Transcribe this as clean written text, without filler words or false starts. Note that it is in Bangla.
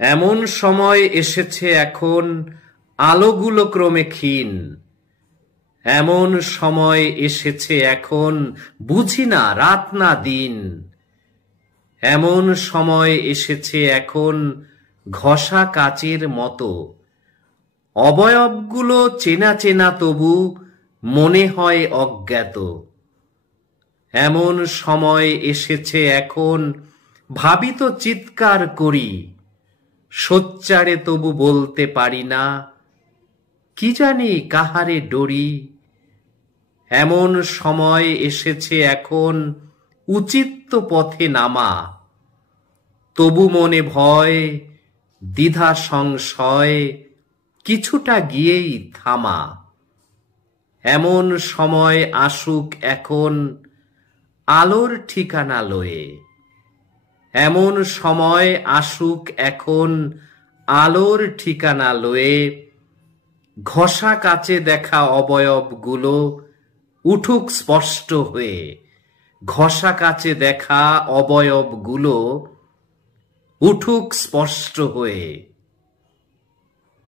এমন সময় এসেছে এখন আলোগুলো ক্রমে ক্ষীণ। এমন সময় এসেছে এখন বুঝি না রাত না দিন। এমন সময় এসেছে এখন ঘষা কাচের মতো অবয়বগুলো চেনা চেনা তবু মনে হয় অজ্ঞাত। এমন সময় এসেছে এখন ভাবি তো চিৎকার করি, সোচ্চারে তবু বলতে পারি না কি জানি কাহারে ডরি। এমন সময় এসেছে এখন উচিত পথে নামা, তবু মনে ভয় দ্বিধা সংশয় কিছুটা গিয়েই থামা। এমন সময় আসুক এখন আলোর ঠিকানা লয়ে। এমন সময় আসুক এখন আলোর ঠিকানা লয়ে। ঘষা কাচে দেখা অবয়বগুলো উঠুক স্পষ্ট হয়ে। ঘষা কাচে দেখা অবয়বগুলো উঠুক স্পষ্ট হয়ে।